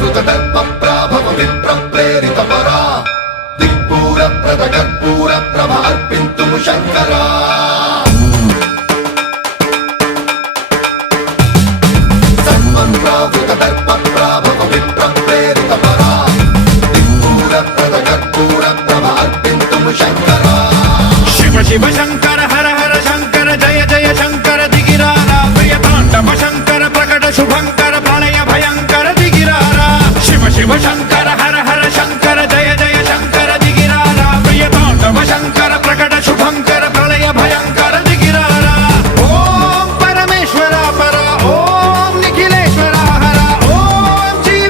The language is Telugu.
దర్పప్రాభవ విప్ర ప్రేరిత పరా దిక్పూర ప్రద కర్పూర ప్రభ అర్పింతుము శంకరా